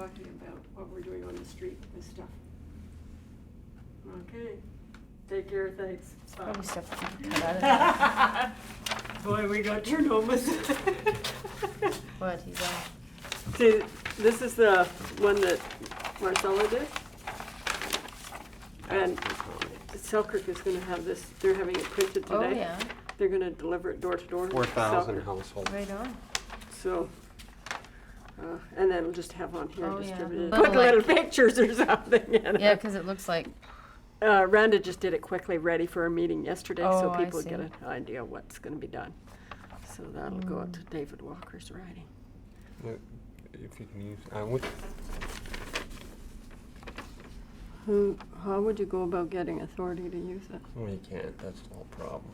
talking about what we're doing on the street and stuff. Okay, take care, thanks. Probably stuff that you can cut out of Boy, we got Chernobyl. What, he's on? See, this is the one that Marcella did. And Selkirk is gonna have this, they're having it printed today. Oh, yeah, They're gonna deliver it door to door. 4,000 households. right on. So, and then we'll just have on here Oh, yeah. distributed. Little, Put little like- pictures or something in Yeah, it. because it looks like, Rhonda just did it quickly, ready for a meeting yesterday, so Oh, I people see. get an idea of what's gonna be done. So that'll go out to David Walker's writing. If you can use, How would you go about getting authority to use it? well, you can't, that's the whole problem.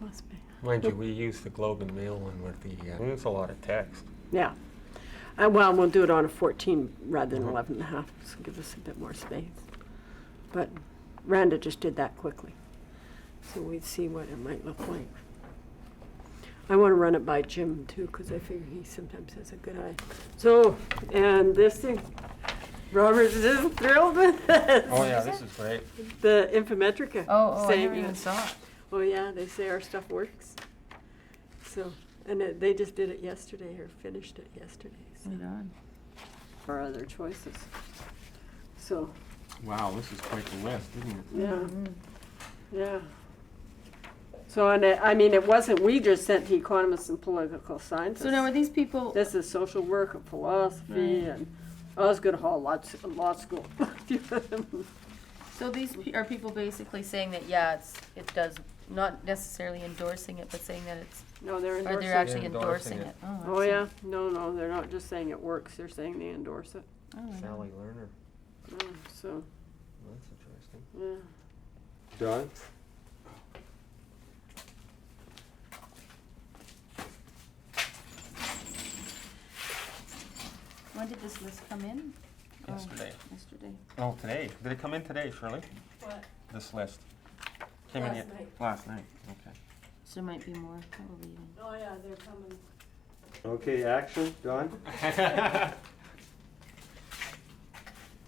Must be. Mind you, we use the Globe and Mail one with the, it's a lot of text. Yeah. Well, we'll do it on a 14 rather than Mhm. 11 and a half, so give us a bit more space. But Rhonda just did that quickly, so we'd see what it might look like. I want to run it by Jim too, because I figure he sometimes has a good eye. So, and this thing, Robert is thrilled with this. Oh yeah, this is great. The Infometrica. oh, I saying never that- even saw it. Oh yeah, they say our stuff works. So, and they just did it yesterday, or finished it yesterday. So. Right on. For other choices. So, Wow, this is quite the list, isn't it? yeah, Mhm. yeah. So, and I mean, it wasn't, we just sent the economists and political scientists. So now are these people, This is social work and philosophy, Right. and I was gonna haul law school. so these are people basically saying that, yeah, it does, not necessarily endorsing it, but saying that it's, No, they're or endorsing. they're actually They're endorsing endorsing it. it. Oh, yeah, no, they're not just saying it works, they're saying they endorse it. Oh, I know. Sally Lerner, So, that's interesting. yeah. John? When did this list come in? Oh, Yesterday. Yesterday. Oh, today, did it come in today, Shirley? What? This list? Came in Last yet- night. Last night, okay. So there might be more, probably even. Oh, yeah, they're coming. Okay, action, John?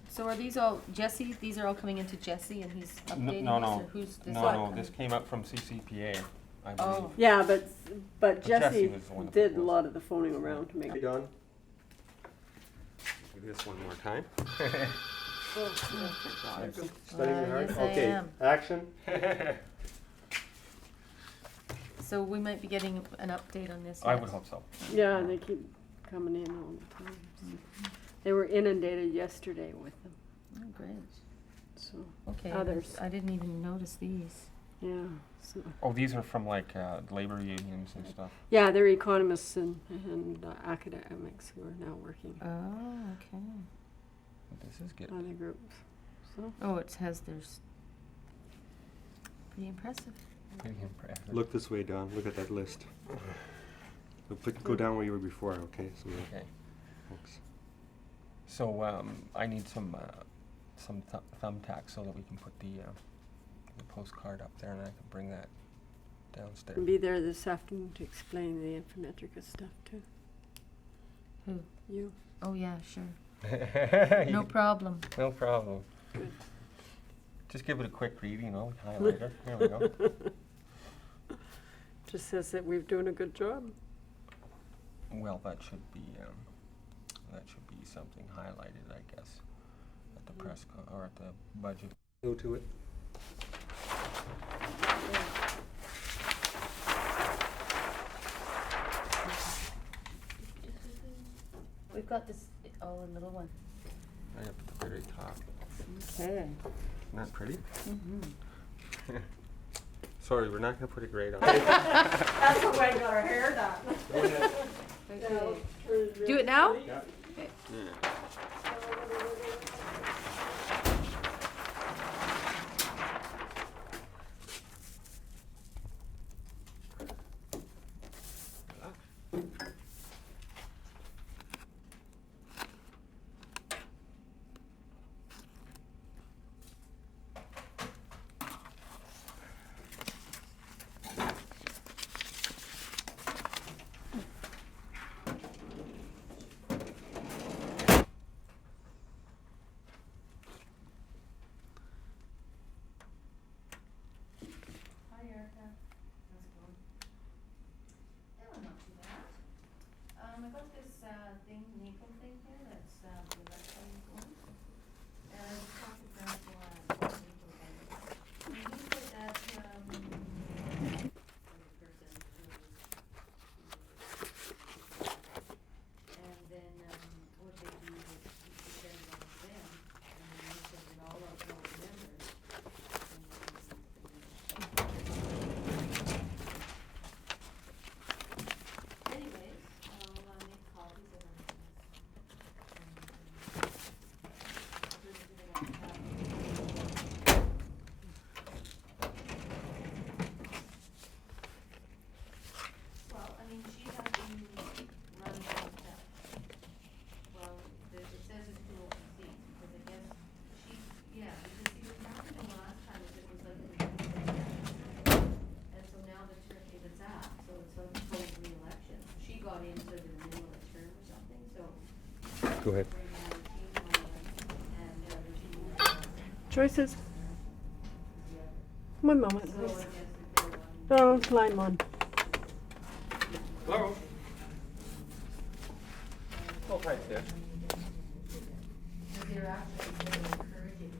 So are these all Jesse, these are all coming into Jesse and he's updating No, this, no, or who's this? no, all no, coming? this came up from CCPA, I Oh. believe. Yeah, but Jesse Jesse was the one that did a proposed lot of the phoning around to make. Hey, Don? Do this one more time. Studying Well, hard? yes, I Okay, am. action? So we might be getting an update on this. I yes? would hope so. Yeah, they keep coming in all the time. So. They were inundated yesterday with them, Oh, great. so, Okay. Others. I didn't even notice these. yeah. So. Oh, these are from like labor unions and stuff. Yeah, they're economists and academics who are now working Oh, okay. This is good. on the groups. So, Oh, it has there's pretty impressive. Pretty impressive. Look this way, Don. Look at that list. Go down where you were before, okay? So, Okay. thanks. So I need some thumbtacks so that we can put the postcard up there, and I can bring that downstairs. be there this afternoon to explain the Infometrica stuff too. Who? You. Oh yeah, sure. You No can- problem. No problem. Good. Just give it a quick reading, I'll highlight it. Here we go. Just says that we're doing a good job. Well, that should be something highlighted, I guess, at the press or at the budget. Go to it. We've got this, oh, a little one. Right up at the very top. Okay. Isn't that pretty? Mm-hmm. Sorry, we're not going to put a grade on it. That's the way I got our hair done. Go ahead. Okay. Do it now? Yeah. Yeah. thing, Maple thing here, that's the election one. And I just talked to Francois at Maple thing. And he said that, the person and then, what they do is you send it on to them, and then they send it all out to all the members. Anyways, I'll make copies of everything. Well, I mean, she has been running all of that. Well, it says it's two open seats, because I guess she, yeah, because see, what happened the last time is it was like a and so now the term, it's up, so it's like a full re-election. She got in sort of in the middle of a term or something, so. Go ahead. Choices. One moment, So I please. guess if they're Oh, line one. Hello? Oh, hi, Tish. they're actually sort of encouraging,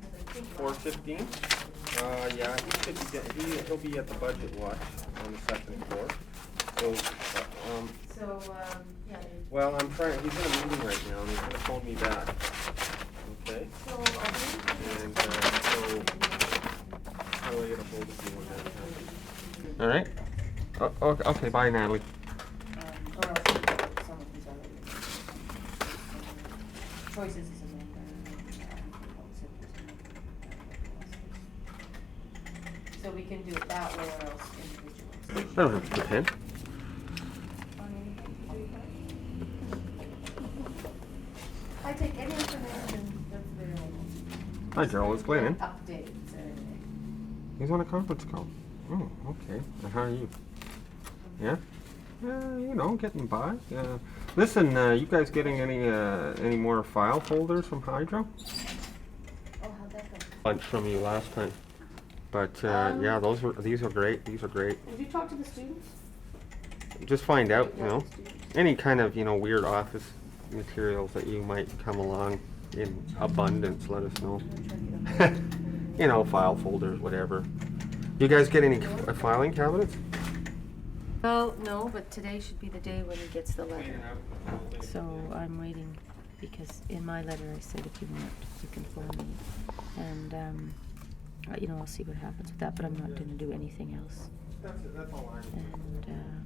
because I think. 4:15? Yeah, he'll be at the budget watch on the second floor. So, So, yeah, well, he's in a meeting right now, and he's gonna phone me back. Okay? so, And, so, how do I get a hold of you when that happens? All right? Okay, bye, Natalie. or else some of these already. Choices is a member. So we can do it that way or else individually. I don't have to pretend. I take any information that's available. Hi, Gerald, it's Glennon. Updates or anything. He's on a conference call. Oh, okay. And how are you? Yeah? Getting by. Listen, you guys getting any more file folders from Hydro? Oh, how'd that go? Bunch from you last time. But, yeah, these are great. These are great. Did you talk to the students? Just find out, any kind of, weird office materials that you might come along in abundance, let us know. File folders, whatever. You guys get any filing cabinets? Well, no, but today should be the day when he gets the letter. So I'm waiting, because in my letter I said if you want, you can phone me. And, I'll see what happens with that, but I'm not gonna do anything else. That's all I And,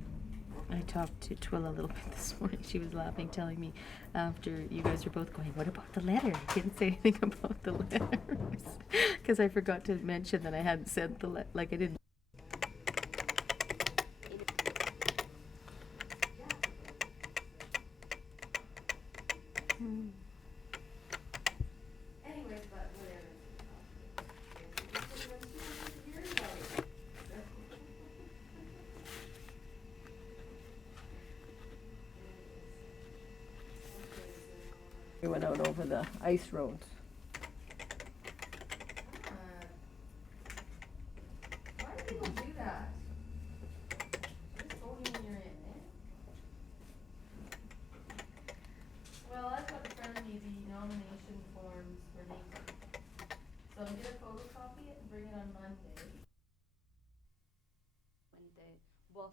I talked to Twilla a little bit this morning. She was laughing, telling me after you guys were both going, what about the letter? I didn't say anything about the letters. Because I forgot to mention that I hadn't sent the letter, like I didn't. Anyways, but whatever. We went out over the ice roads. Why do people do that? Just phone me when you're in, eh? Well, I've got in front of me the nomination forms for Nathan. So I'm gonna photocopy it and bring it on Monday. Well.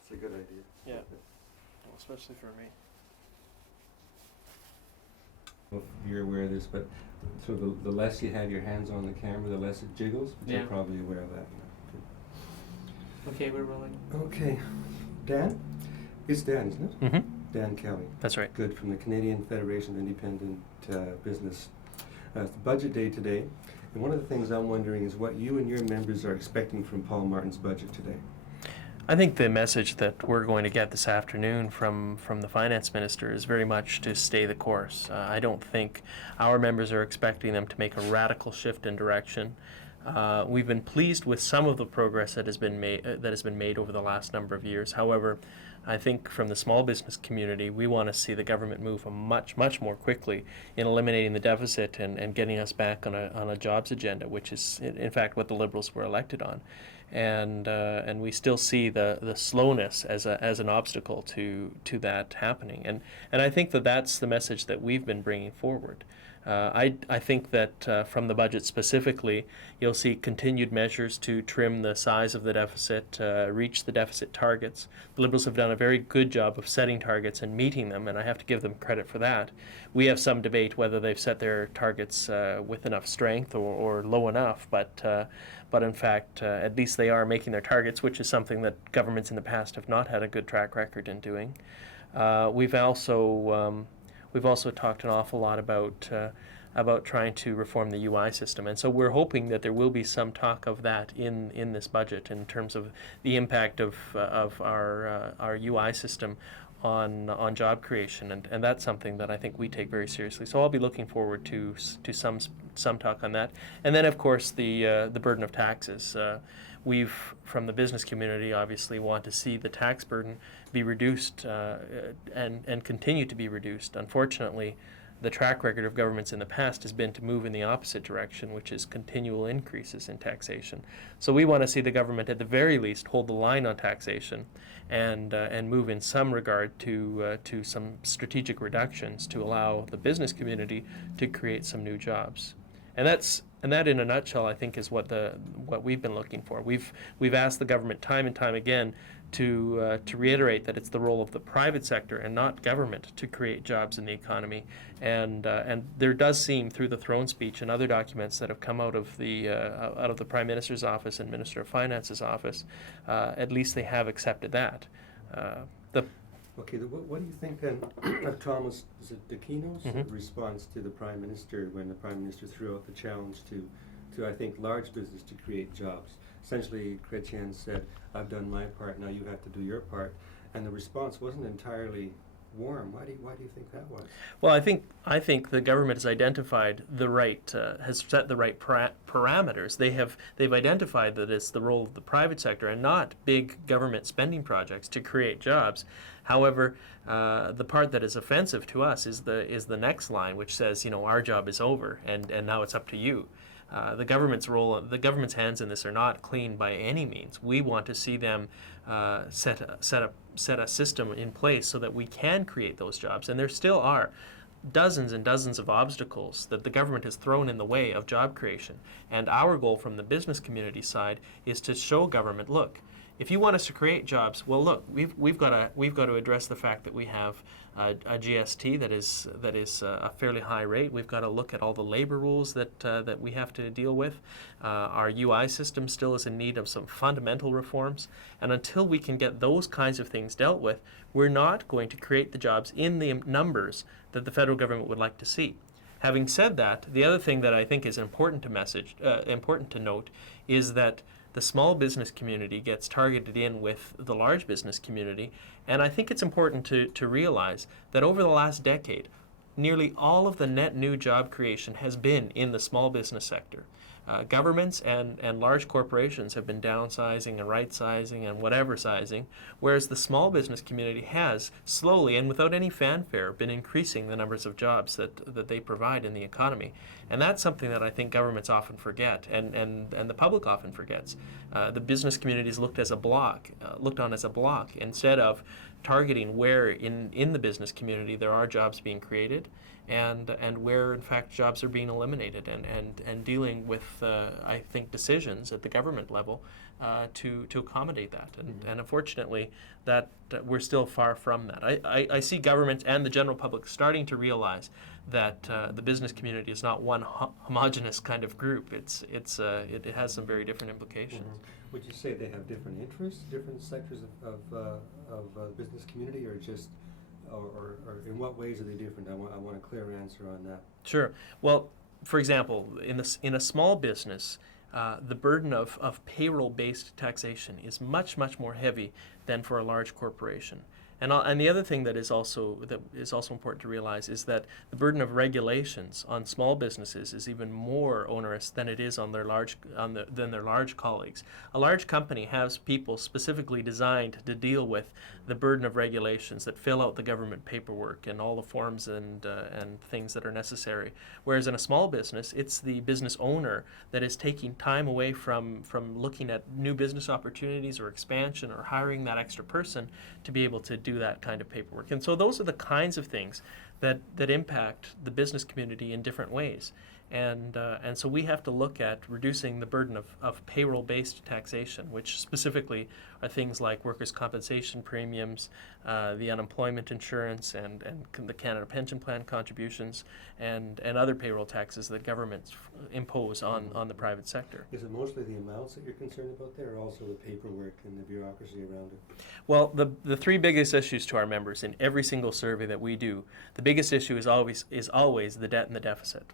It's a good idea. Yeah, well, especially for me. If you're aware of this, but so the less you have your hands on the camera, the less it jiggles. But Yeah. You're probably aware of that. Okay, we're rolling. Okay. Dan? It's Dan, isn't it? Mm-hmm. Dan Kelly. That's right. Good, from the Canadian Federation of Independent Business. It's budget day today, and one of the things I'm wondering is what you and your members are expecting from Paul Martin's budget today. I think the message that we're going to get this afternoon from the finance minister is very much to stay the course. I don't think our members are expecting them to make a radical shift in direction. We've been pleased with some of the progress that has been made over the last number of years. However, I think from the small business community, we want to see the government move much more quickly in eliminating the deficit and getting us back on a jobs agenda, which is in fact what the Liberals were elected on. And we still see the slowness as an obstacle to that happening. And I think that's the message that we've been bringing forward. I think that from the budget specifically, you'll see continued measures to trim the size of the deficit, reach the deficit targets. The Liberals have done a very good job of setting targets and meeting them, and I have to give them credit for that. We have some debate whether they've set their targets with enough strength or low enough, but in fact, at least they are making their targets, which is something that governments in the past have not had a good track record in doing. We've also talked an awful lot about trying to reform the UI system, and so we're hoping that there will be some talk of that in this budget in terms of the impact of our UI system on job creation, and that's something that I think we take very seriously. So I'll be looking forward to some talk on that, and then of course the burden of taxes. We've, from the business community, obviously want to see the tax burden be reduced and continue to be reduced. Unfortunately, the track record of governments in the past has been to move in the opposite direction, which is continual increases in taxation. So we want to see the government, at the very least, hold the line on taxation and move in some regard to some strategic reductions to allow the business community to create some new jobs. And that, in a nutshell, I think, is what we've been looking for. We've asked the government time and time again to reiterate that it's the role of the private sector and not government to create jobs in the economy. And there does seem, through the throne speech and other documents that have come out of the Prime Minister's office and Minister of Finance's office, at least they have accepted that. Okay, what do you think then of Thomas D'Aquino's response to the Prime Minister when the Prime Minister threw out the challenge to I think, large business to create jobs? Essentially, Chrétien said, I've done my part, now you have to do your part. And the response wasn't entirely warm. Why do you think that was? Well, I think the government has identified has set the right parameters. They've identified that it's the role of the private sector and not big government spending projects to create jobs. However, the part that is offensive to us is the next line, which says, our job is over and now it's up to you. The government's hands in this are not clean by any means. We want to see them set a system in place so that we can create those jobs. And there still are dozens and dozens of obstacles that the government has thrown in the way of job creation. And our goal from the business community side is to show government, look, if you want us to create jobs, well, look, we've got to address the fact that we have a GST that is a fairly high rate. We've got to look at all the labor rules that we have to deal with. Our UI system still is in need of some fundamental reforms, and until we can get those kinds of things dealt with, we're not going to create the jobs in the numbers that the federal government would like to see. Having said that, the other thing that I think is important to note is that the small business community gets targeted in with the large business community, and I think it's important to realize that over the last decade, nearly all of the net new job creation has been in the small business sector. Governments and large corporations have been downsizing and right-sizing and whatever sizing, whereas the small business community has slowly and without any fanfare been increasing the numbers of jobs that they provide in the economy. And that's something that I think governments often forget and the public often forgets. The business community is looked on as a block instead of targeting where in the business community there are jobs being created and where in fact jobs are being eliminated and dealing with I think decisions at the government level to accommodate that and unfortunately that we're still far from that. I see governments and the general public starting to realize that the business community is not one homogenous kind of group. It has some very different implications. Mm-hmm. Would you say they have different interests, different sectors of business community, or just or in what ways are they different? I want a clear answer on that. Sure. Well, for example, in a small business, the burden of payroll-based taxation is much more heavy than for a large corporation. And the other thing that is also important to realize is that the burden of regulations on small businesses is even more onerous than it is on their large colleagues. A large company has people specifically designed to deal with the burden of regulations that fill out the government paperwork and all the forms and things that are necessary. Whereas in a small business, it's the business owner that is taking time away from looking at new business opportunities or expansion or hiring that extra person to be able to do that kind of paperwork. And so those are the kinds of things that impact the business community in different ways. And so we have to look at reducing the burden of payroll-based taxation, which specifically are things like workers' compensation premiums, the unemployment insurance, and the Canada Pension Plan contributions, and other payroll taxes that governments impose on the private sector. Is it mostly the amounts that you're concerned about there, or also the paperwork and the bureaucracy around it? Well, the three biggest issues to our members in every single survey that we do, the biggest issue is always the debt and the deficit.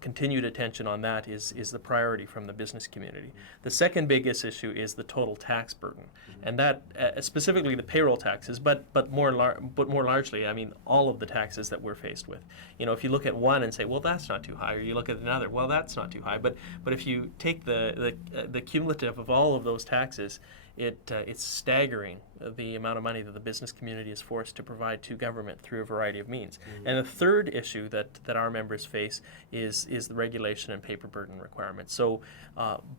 Continued attention on that is the priority from the business community. The second biggest issue is the total tax burden, and that specifically the payroll taxes, but more largely, I mean, all of the taxes that we're faced with. You know, if you look at one and say, well, that's not too high, or you look at another, well, that's not too high. But if you take the cumulative of all of those taxes, it's staggering the amount of money that the business community is forced to provide to government through a variety of means. And the third issue that our members face is the regulation and paper burden requirements. So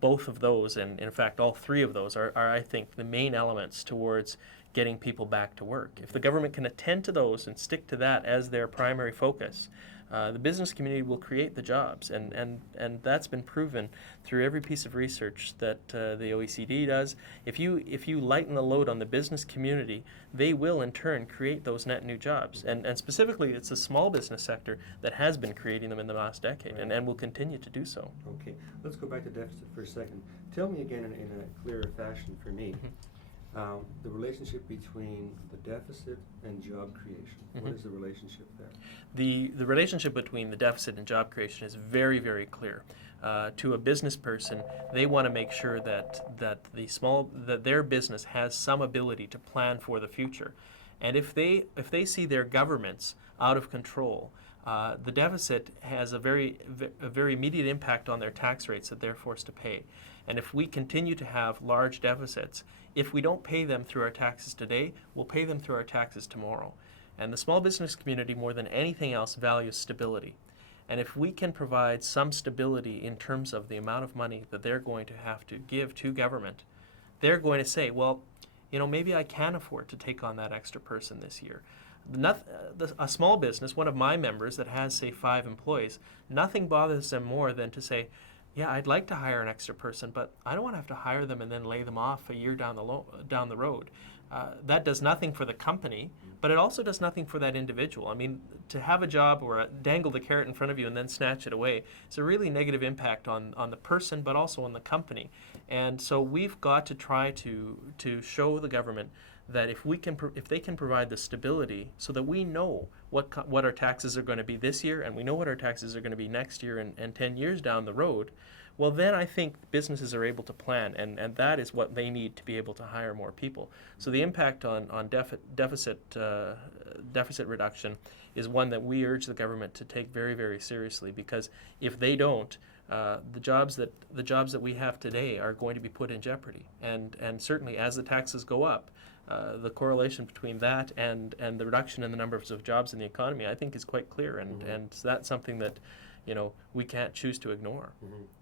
both of those, and in fact all three of those, are I think the main elements towards getting people back to work. If the government can attend to those and stick to that as their primary focus, the business community will create the jobs, and that's been proven through every piece of research that the OECD does. If you lighten the load on the business community, they will in turn create those net new jobs. And specifically, it's the small business sector that has been creating them in the last decade, and will continue to do so. Okay, let's go back to deficit for a second. Tell me again in a clearer fashion for me, the relationship between the deficit and job creation. What is the relationship there? The relationship between the deficit and job creation is very, very clear. To a business person, they want to make sure that their business has some ability to plan for the future. And if they see their governments out of control, the deficit has a very immediate impact on their tax rates that they're forced to pay. And if we continue to have large deficits, if we don't pay them through our taxes today, we'll pay them through our taxes tomorrow. And the small business community, more than anything else, values stability. And if we can provide some stability in terms of the amount of money that they're going to have to give to government, they're going to say, well, you know, maybe I can afford to take on that extra person this year. A small business, one of my members that has, say, 5 employees, nothing bothers them more than to say, yeah, I'd like to hire an extra person, but I don't want to have to hire them and then lay them off a year down the road. That does nothing for the company, but it also does nothing for that individual. I mean, to have a job or dangle the carrot in front of you and then snatch it away, it's a really negative impact on the person, but also on the company. And so we've got to try to show the government that if they can provide the stability so that we know what our taxes are going to be this year, and we know what our taxes are going to be next year and 10 years down the road, well, then I think businesses are able to plan, and that is what they need to be able to hire more people. So the impact on deficit reduction is one that we urge the government to take very, very seriously, because if they don't, the jobs that we have today are going to be put in jeopardy. And certainly as the taxes go up, the correlation between that and the reduction in the numbers of jobs in the economy, I think, is quite clear, and that's something that, you know, we can't choose to ignore.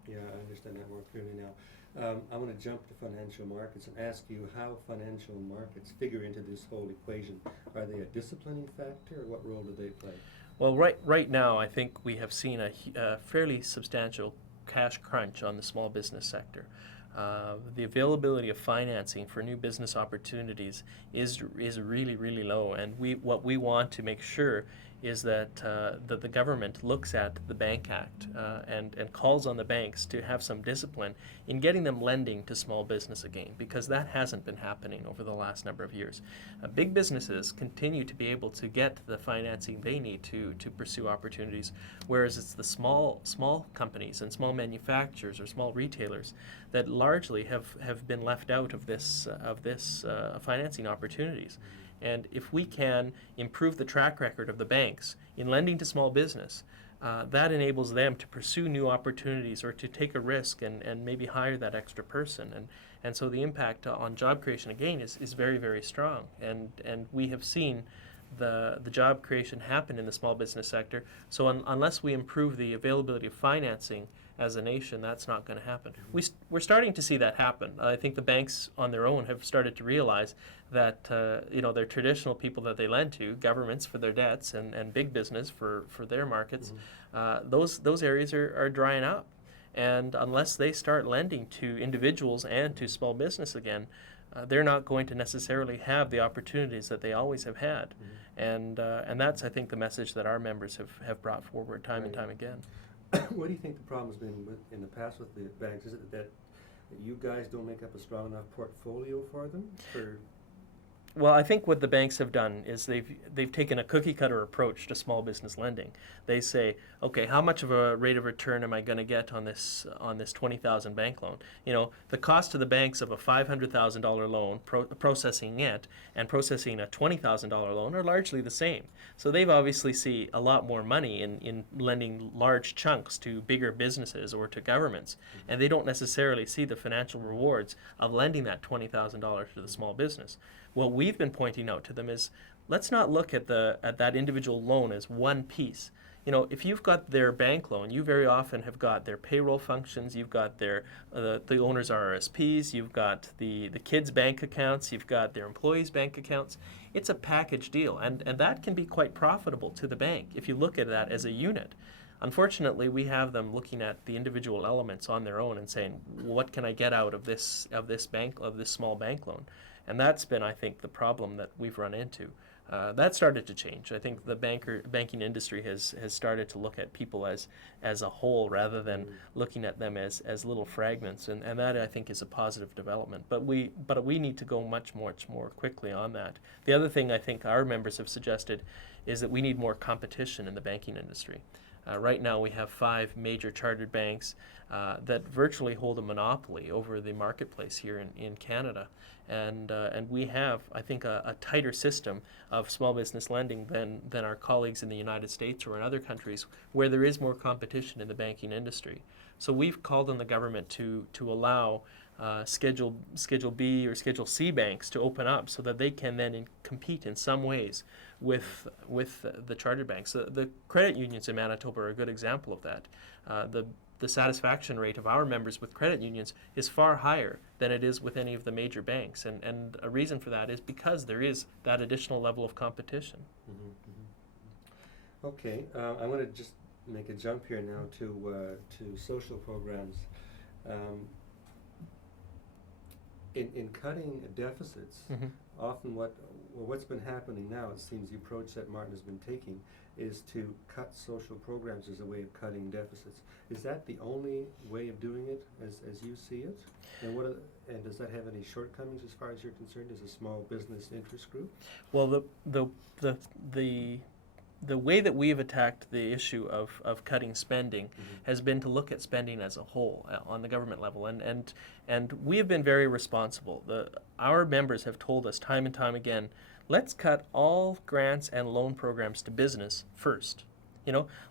Yeah, I understand that more clearly now. I want to jump to financial markets and ask you how financial markets figure into this whole equation. Are they a disciplining factor, or what role do they play? Well, right now, I think we have seen a fairly substantial cash crunch on the small business sector. The availability of financing for new business opportunities is really, really low, and what we want to make sure is that the government looks at the Bank Act and calls on the banks to have some discipline in getting them lending to small business again, because that hasn't been happening over the last number of years. Big businesses continue to be able to get the financing they need to pursue opportunities, whereas it's the small companies and small manufacturers or small retailers that largely have been left out of this financing opportunities. And if we can improve the track record of the banks in lending to small business, that enables them to pursue new opportunities or to take a risk and maybe hire that extra person. And so the impact on job creation, again, is very, very strong. And we have seen the job creation happen in the small business sector. So unless we improve the availability of financing as a nation, that's not going to happen. We're starting to see that happen. I think the banks on their own have started to realize that their traditional people that they lend to, governments for their debts and big business for their markets, those areas are drying up. And unless they start lending to individuals and to small business again, they're not going to necessarily have the opportunities that they always have had. And that's, I think, the message that our members have brought forward time and time again. What do you think the problem has been in the past with the banks? Is it that you guys don't make up a strong enough portfolio for them? Well, I think what the banks have done is they've taken a cookie cutter approach to small business lending. They say, okay, how much of a rate of return am I going to get on this $20,000 bank loan? The cost to the banks of a $500,000 loan, processing it, and processing a $20,000 loan are largely the same. So they've obviously see a lot more money in lending large chunks to bigger businesses or to governments, and they don't necessarily see the financial rewards of lending that $20,000 to the small business. What we've been pointing out to them is, let's not look at that individual loan as one piece. If you've got their bank loan, you very often have got their payroll functions, you've got their the owner's RRSPs, you've got the kids' bank accounts, you've got their employees' bank accounts. It's a package deal, and that can be quite profitable to the bank if you look at that as a unit. Unfortunately, we have them looking at the individual elements on their own and saying, what can I get out of this small bank loan? And that's been, I think, the problem that we've run into. That started to change. I think the banking industry has started to look at people as a whole rather than looking at them as little fragments, and that, I think, is a positive development. But we need to go much more quickly on that. The other thing I think our members have suggested is that we need more competition in the banking industry. Right now we have 5 major chartered banks that virtually hold a monopoly over the marketplace here in Canada. And we have, I think, a tighter system of small business lending than our colleagues in the United States or in other countries where there is more competition in the banking industry. So we've called on the government to allow Schedule B or Schedule C banks to open up so that they can then compete in some ways with the chartered banks. The credit unions in Manitoba are a good example of that. The satisfaction rate of our members with credit unions is far higher than it is with any of the major banks, and a reason for that is because there is that additional level of competition. Okay, I want to just make a jump here now to social programs. In cutting deficits, often what's been happening now, it seems the approach that Martin has been taking is to cut social programs as a way of cutting deficits. Is that the only way of doing it as you see it? And does that have any shortcomings as far as you're concerned as a small business interest group? Well, the way that we've attacked the issue of cutting spending has been to look at spending as a whole on the government level, and we have been very responsible. Our members have told us time and time again, let's cut all grants and loan programs to business first.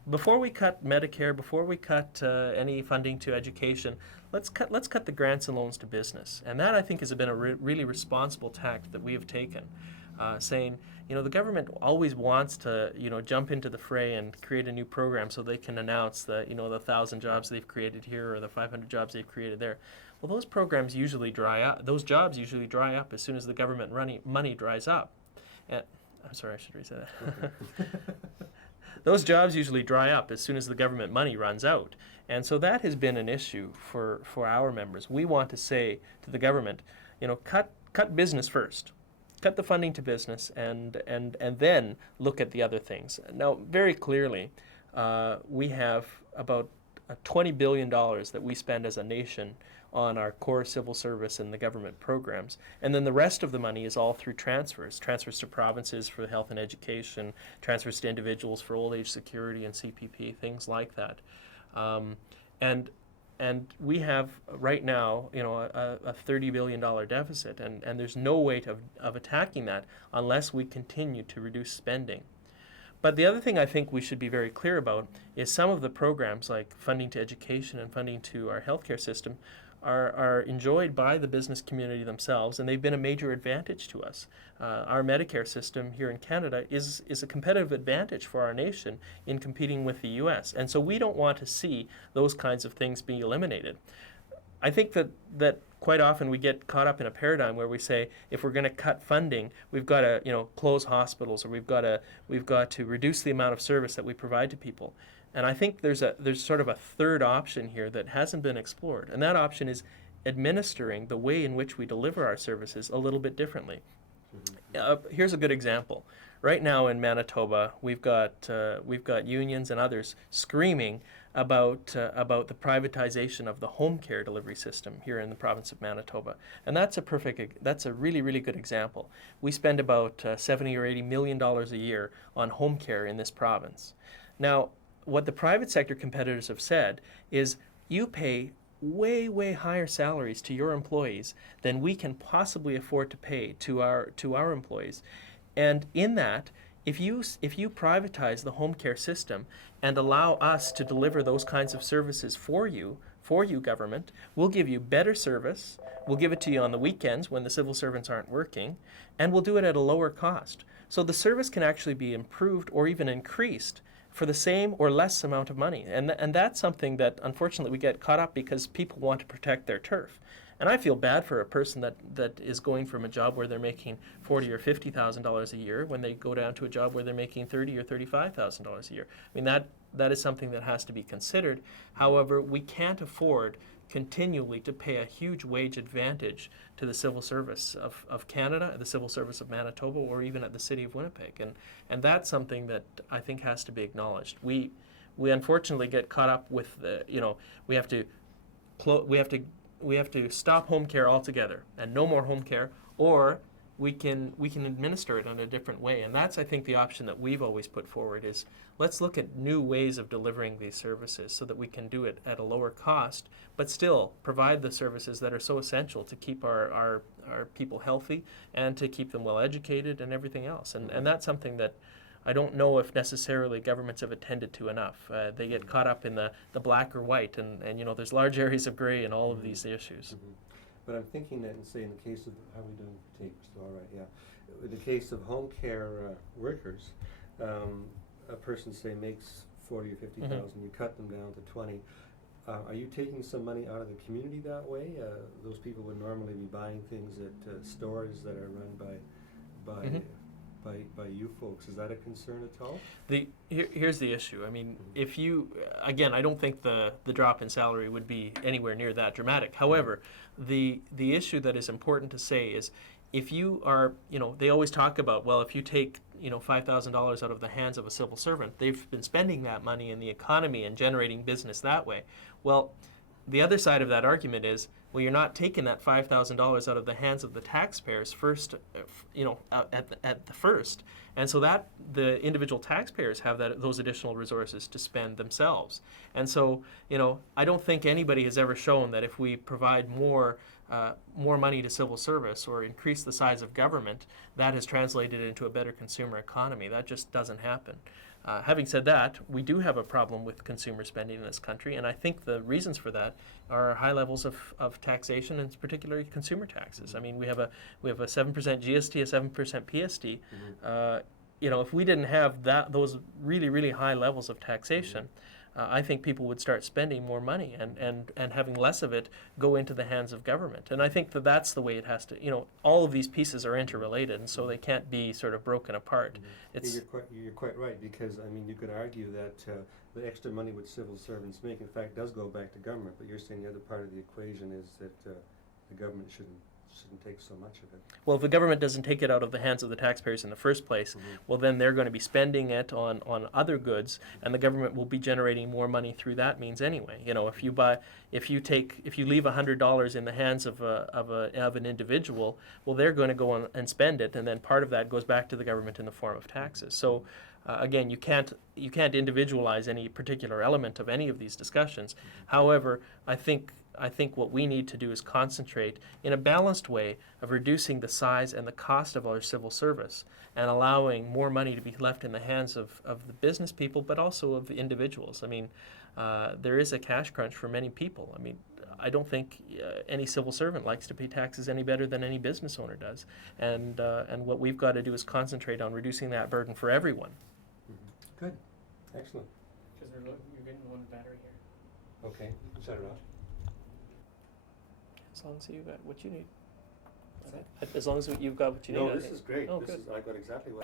Before we cut Medicare, before we cut any funding to education, let's cut the grants and loans to business. And that, I think, has been a really responsible tact that we have taken, saying, the government always wants to, jump into the fray and create a new program so they can announce the 1,000 jobs they've created here or the 500 jobs they've created there. Well, those programs usually dry up. Those jobs usually dry up as soon as the government money dries up. I'm sorry, I should re-say that. Those jobs usually dry up as soon as the government money runs out. And so that has been an issue for our members. We want to say to the government, cut business first. Cut the funding to business and then look at the other things. Now, very clearly, we have about $20 billion that we spend as a nation on our core civil service and the government programs. And then the rest of the money is all through transfers to provinces for health and education, transfers to individuals for old age security and CPP, things like that. And we have right now, a $30 billion deficit, and there's no way of attacking that unless we continue to reduce spending. But the other thing I think we should be very clear about is some of the programs like funding to education and funding to our healthcare system are enjoyed by the business community themselves, and they've been a major advantage to us. Our Medicare system here in Canada is a competitive advantage for our nation in competing with the U.S., and so we don't want to see those kinds of things be eliminated. I think that quite often we get caught up in a paradigm where we say if we're going to cut funding, we've got to close hospitals, or we've got to reduce the amount of service that we provide to people. And I think there's sort of a third option here that hasn't been explored, and that option is administering the way in which we deliver our services a little bit differently. Here's a good example. Right now in Manitoba, we've got unions and others screaming about the privatization of the home care delivery system here in the province of Manitoba, and that's a really, really good example. We spend about $70 or $80 million a year on home care in this province. Now, what the private sector competitors have said is you pay way, way higher salaries to your employees than we can possibly afford to pay to our employees. And in that, if you privatize the home care system and allow us to deliver those kinds of services for you government, we'll give you better service, we'll give it to you on the weekends when the civil servants aren't working, and we'll do it at a lower cost. So the service can actually be improved or even increased for the same or less amount of money. And that's something that unfortunately we get caught up because people want to protect their turf. And I feel bad for a person that is going from a job where they're making $40,000 or $50,000 a year when they go down to a job where they're making $30,000 or $35,000 a year. I mean, that is something that has to be considered. However, we can't afford continually to pay a huge wage advantage to the civil service of Canada, the civil service of Manitoba, or even at the city of Winnipeg. And that's something that I think has to be acknowledged. We unfortunately get caught up with we have to stop home care altogether and no more home care, or we can administer it in a different way. And that's, I think, the option that we've always put forward is let's look at new ways of delivering these services so that we can do it at a lower cost, but still provide the services that are so essential to keep our people healthy and to keep them well educated and everything else. And that's something that I don't know if necessarily governments have attended to enough. They get caught up in the black or white, and there's large areas of gray in all of these issues. Mm-hmm. But I'm thinking that, say, in the case of, how are we doing tapes? All right, yeah. In the case of home care workers, a person, say, makes 40 or 50,000, you cut them down to 20. Are you taking some money out of the community that way? Those people would normally be buying things at stores that are run by you folks. Is that a concern at all? Here's the issue. I mean, if you, again, I don't think the drop in salary would be anywhere near that dramatic. However, the issue that is important to say is if you are, they always talk about, well, if you take, $5,000 out of the hands of a civil servant, they've been spending that money in the economy and generating business that way. Well, the other side of that argument is, well, you're not taking that $5,000 out of the hands of the taxpayers first, at the first. And so that the individual taxpayers have those additional resources to spend themselves. And so, I don't think anybody has ever shown that if we provide more money to civil service or increase the size of government, that has translated into a better consumer economy. That just doesn't happen. Having said that, we do have a problem with consumer spending in this country, and I think the reasons for that are high levels of taxation, and particularly consumer taxes. I mean, we have a 7% GST, a 7% PST. If we didn't have those really, really high levels of taxation, I think people would start spending more money and having less of it go into the hands of government. And I think that's the way it has to, all of these pieces are interrelated, and so they can't be sort of broken apart. It's You're quite right, because, I mean, you could argue that the extra money which civil servants make, in fact, does go back to government, but you're saying the other part of the equation is that the government shouldn't take so much of it. Well, if the government doesn't take it out of the hands of the taxpayers in the first place, well, then they're going to be spending it on other goods, and the government will be generating more money through that means anyway. If you leave $100 in the hands of an individual, well, they're going to go on and spend it, and then part of that goes back to the government in the form of taxes. So again, you can't individualize any particular element of any of these discussions. However, I think what we need to do is concentrate in a balanced way of reducing the size and the cost of our civil service and allowing more money to be left in the hands of the business people, but also of the individuals. I mean, there is a cash crunch for many people. I mean, I don't think any civil servant likes to pay taxes any better than any business owner does. And what we've got to do is concentrate on reducing that burden for everyone. Good, excellent. Because you're getting one battery here. Okay, shut it off. As long as you've got what you need. As long as you've got what you need. No, I this think. is great. Oh, This good. is, I got exactly what